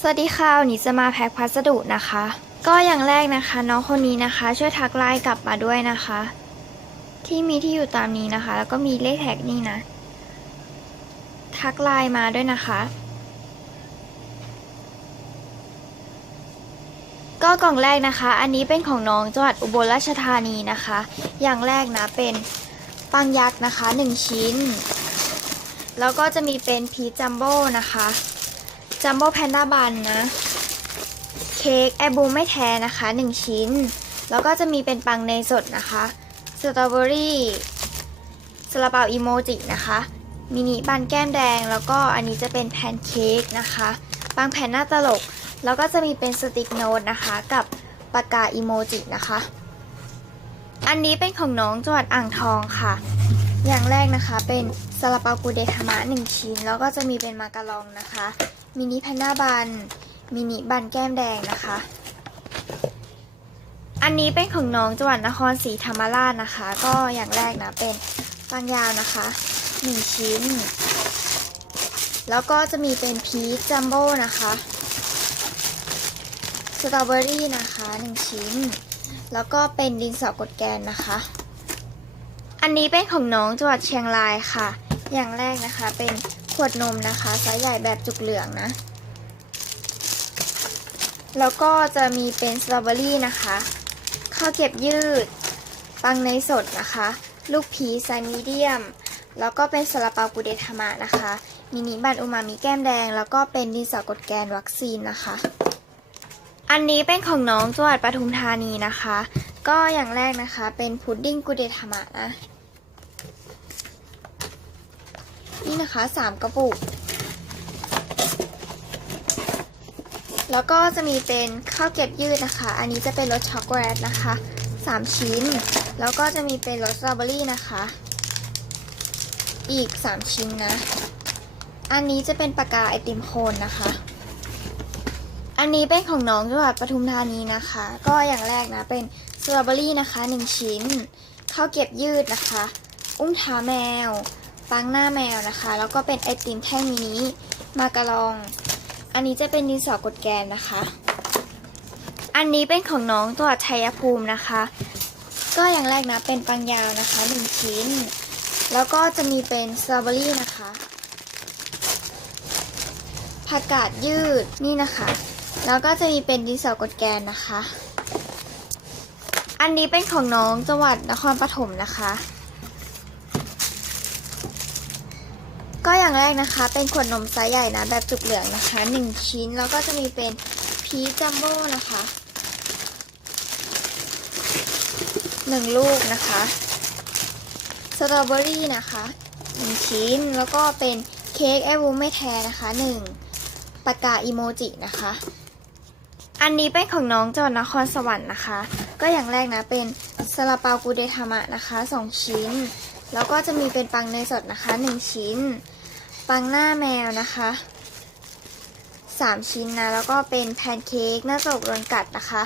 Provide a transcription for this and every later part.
สวัสดีค่ะวันนี้จะมาแพ็คพัสดุนะคะ ก็อย่างแรกนะคะน้องคนนี้นะคะ ช่วยทักไลน์กลับมาด้วยนะคะ ที่มีที่อยู่ตามนี้นะคะ แล้วก็มีเลขแท็กนี่นะ ทักไลน์มาด้วยนะคะ ก็กล่องแรกนะคะ อันนี้เป็นของน้องจังหวัดอุบลราชธานีนะคะ อย่างแรกนะเป็นปังยักษ์นะคะหนึ่งชิ้น แล้วก็จะมีเป็นพีจัมโบ้นะคะ จัมโบ้แพนด้าบันนะ เค้กแอบูไม่แท้นะคะ 1 ชิ้น แล้วก็จะมีเป็นปังเนสดนะคะ สตรอเบอรี่ซาลาเปาอีโมจินะคะ มินิบันแก้มแดง แล้วก็อันนี้จะเป็นแพนเค้กนะคะ ปังแผ่นหน้าตลก แล้วก็จะมีเป็นสติกโนตนะคะ กับปากกาอีโมจินะคะ อันนี้เป็นของน้องจังหวัดอ่างทองค่ะ อย่างแรกนะคะเป็นซาลาเปากูเดทามะ1ชิ้น แล้วก็จะมีเป็นมาการองนะคะ มินิแพนด้าบัน มินิบันแก้มแดงนะคะ อันนี้เป็นของน้องจังหวัดนครศรีธรรมราชนะคะ ก็อย่างแรกนะเป็นปังยาวนะคะ1ชิ้น แล้วก็จะมีเป็นพีชจัมโบ้นะคะสตรอเบอรี่นะคะ1ชิ้น แล้วก็เป็นดินสอกดแกนนะคะ อันนี้เป็นของน้องจังหวัดเชียงรายค่ะ อย่างแรกนะคะเป็น ขวดนมนะคะไซส์ใหญ่แบบจุกเหลืองนะ แล้วก็จะมีเป็นสตรอเบอรี่นะคะ ข้าวเก็บยืด ปังในสดนะคะ ลูกพีไซส์มีเดียม แล้วก็เป็นซาลาเปากุเดทามะนะคะ มินิบันอูมามิแก้มแดง แล้วก็เป็นดินสอกดแกนวัคซีนนะคะ อันนี้เป็นของน้องจังหวัดปทุมธานีนะคะ ก็อย่างแรกนะคะเป็นพุดดิ้งกุเดทามะนะ นี่นะคะสามกระปุก แล้วก็จะมีเป็นข้าวเก็บยืดนะคะ อันนี้จะเป็นรสช็อกโกแลตนะคะสามชิ้น แล้วก็จะมีเป็นรสสตรอเบอรี่นะคะ อีกสามชิ้นนะ อันนี้จะเป็นปากกาไอติมโคนนะคะอันนี้เป็นของน้องจังหวัดปทุมธานีนะคะ ก็อย่างแรกนะเป็นสตรอเบอรี่นะคะหนึ่งชิ้นข้าวเก็บยืดนะคะ อุ้งเท้าแมว ปังหน้าแมวนะคะ แล้วก็เป็นไอติมแท่งมินิมาการอง อันนี้จะเป็นดินสอกดแกนนะคะ อันนี้เป็นของน้องจังหวัดชัยภูมินะคะ ก็อย่างแรกนะเป็นปังยาวนะคะหนึ่งชิ้น แล้วก็จะมีเป็นสตรอเบอรี่นะคะผักกาดยืดนี่นะคะ แล้วก็จะมีเป็นดินสอกดแกนนะคะ อันนี้เป็นของน้องจังหวัดนครปฐมนะคะ ก็อย่างแรกนะคะ เป็นขวดนมไซส์ใหญ่นะ แบบจุกเหลืองนะคะ 1 ชิ้น แล้วก็จะมีเป็นพีชจัมโบ้นะคะ 1 ลูกนะคะสตรอเบอรี่นะคะ1ชิ้น แล้วก็เป็นเค้กแอบูไม่แท้นะคะ 1 ปากกาอีโมจินะคะ อันนี้เป็นของน้องจังหวัดนครสวรรค์นะคะ ก็อย่างแรกนะเป็นซาลาเปากูเดทามะนะคะ 2 ชิ้น แล้วก็จะมีเป็นปังเนยสดนะคะ 1 ชิ้น ปังหน้าแมวนะคะ 3 ชิ้นนะ แล้วก็เป็นแพนเค้กหน้าตกโดนกัดนะคะ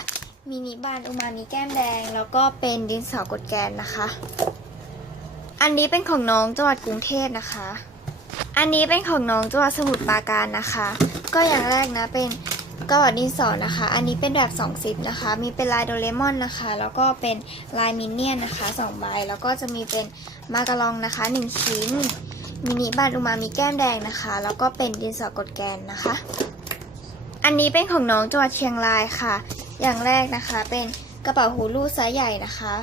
มินิบานอูมามิแก้มแดง แล้วก็เป็นดินสอกดแกนนะคะ อันนี้เป็นของน้องจังหวัดกรุงเทพนะคะ อันนี้เป็นของน้องจังหวัดสมุทรปราการนะคะ ก็อย่างแรกนะเป็นกระดาษดินสอนะคะ อันนี้เป็นแบบ2ซิปนะคะ มีเป็นลายโดเรมอนนะคะ แล้วก็เป็นลายมินเนี่ยนนะคะ2ใบ แล้วก็จะมีเป็นมาการองนะคะ 1 ชิ้น มินิบานอูมามิแก้มแดงนะคะ แล้วก็เป็นดินสอกดแกนนะคะ อันนี้เป็นของน้องจังหวัดเชียงรายค่ะ อย่างแรกนะคะ เป็นกระเป๋าหูรูดไซส์ใหญ่นะคะ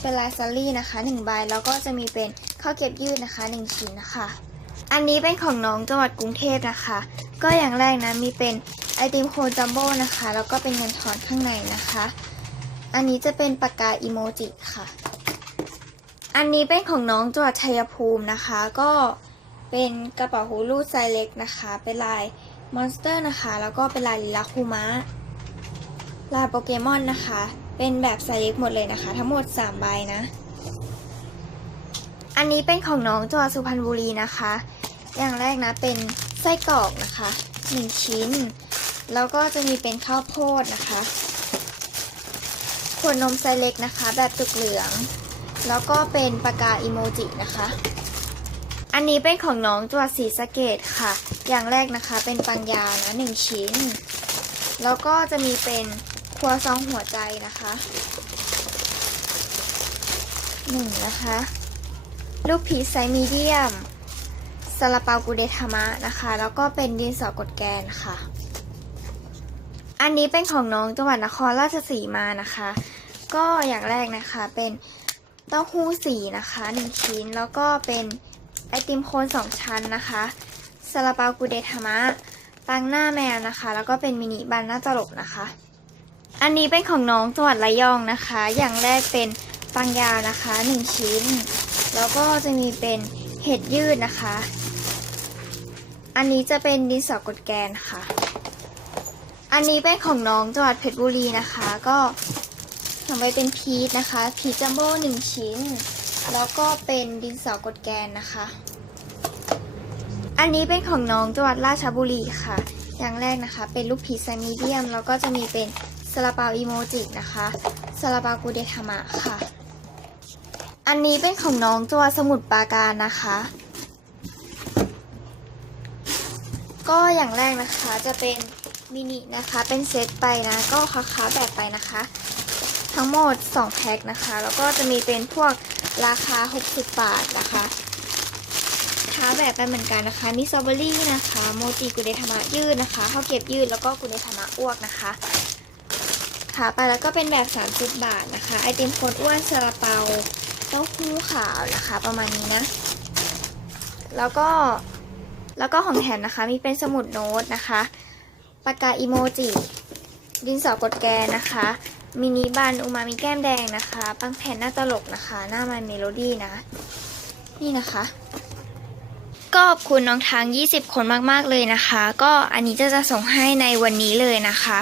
เป็นลายซัลลี่นะคะ1ใบแล้วก็จะมีเป็นข้าวเก็บยืดนะคะ 1 ชิ้นนะคะ อันนี้เป็นของน้องจังหวัดกรุงเทพนะคะ ก็อย่างแรกนะมีเป็นไอติมโคนจัมโบ้นะคะ แล้วก็เป็นเงินทอนข้างในนะคะ อันนี้จะเป็นปากกาอีโมจิค่ะ อันนี้เป็นของน้องจังหวัดชัยภูมินะคะ ก็เป็นกระเป๋าหูรูดไซส์เล็กนะคะ เป็นลายมอนสเตอร์นะคะ แล้วก็เป็นลายลิลาคูมะลายโปเกมอนนะคะ เป็นแบบไซส์เล็กหมดเลยนะคะ ทั้งหมด 3 ใบนะ อันนี้เป็นของน้องจังหวัดสุพรรณบุรีนะคะ อย่างแรกนะเป็นไส้กรอกนะคะ 1 ชิ้น แล้วก็จะมีเป็นข้าวโพดนะคะขวดนมไซส์เล็กนะคะ แบบจุกเหลือง แล้วก็เป็นปากกาอีโมจินะคะ อันนี้เป็นของน้องจัวัดศรีสะเกดค่ะ อย่างแรกนะคะเป็นปังยาวนะหนึ่งชิ้น แล้วก็จะมีเป็นครัวซองหัวใจนะคะหนึ่งนะคะ ลูกพีชไซส์มีเดียมซาลาเปากุเดทามะนะคะ แล้วก็เป็นดินสอกดแกนค่ะ อันนี้เป็นของน้องจังหวัดนครราชสีมานะคะ ก็อย่างแรกนะคะเป็น เต้าหู้สีนะคะหนึ่งชิ้นแล้วก็เป็นไอติมโคนสองชั้นนะคะซาลาเปากุเดทามะปังหน้าแมวนะคะ แล้วก็เป็นมินิบันหน้าตลกนะคะ อันนี้เป็นของน้องจังหวัดระยองนะคะ อย่างแรกเป็นปังยาวนะคะหนึ่งชิ้น แล้วก็จะมีเป็นเห็ดยืดนะคะ อันนี้จะเป็นดินสอกดแกนค่ะ อันนี้เป็นของน้องจังหวัดเพชรบุรีนะคะ ก็ ทำไว้เป็นพีชนะคะ พีชจัมโบ้หนึ่งชิ้น แล้วก็เป็นดินสอกดแกนนะคะ อันนี้เป็นของน้องจังหวัดราชบุรีค่ะ อย่างแรกนะคะ เป็นลูกพีซมีเดียม แล้วก็จะมีเป็นซาลาเปาอีโมจินะคะซาลาเปากูเดทามะค่ะ อันนี้เป็นของน้องจังหวัดสมุทรปราการนะคะ ก็อย่างแรกนะคะจะเป็นมินินะคะ เป็นเซตไปนะ ก็คาคาแบบไปนะคะ ทั้งหมด 2 แพ็คนะคะ แล้วก็จะมีเป็นพวกราคา 60 บาทนะคะค้าแบบไปเหมือนกันนะคะ มีสตรอเบอรี่นะคะ โมจิกุเดทามะยืดนะคะข้าวเกรียบยืดแล้วก็กุเดทามะอ้วกนะคะขาไปแล้วก็เป็นแบบ 30 บาทนะคะ ไอติมโคนอ้วนซาลาเปาเต้าหู้ขาวนะคะ ประมาณนี้นะ แล้วก็แล้วก็ของแถมนะคะมีเป็นสมุดโน้ตนะคะปากกาอีโมจิดินสอกดแกนนะคะ มินิบันอูมามิแก้มแดงนะคะปังแผ่นหน้าตลกนะคะ หน้ามันเมโลดี้นะ นี่นะคะ ก็ขอบคุณน้องทาง 20 คนมากๆเลยนะคะ ก็อันนี้จะจะส่งให้ในวันนี้เลยนะคะ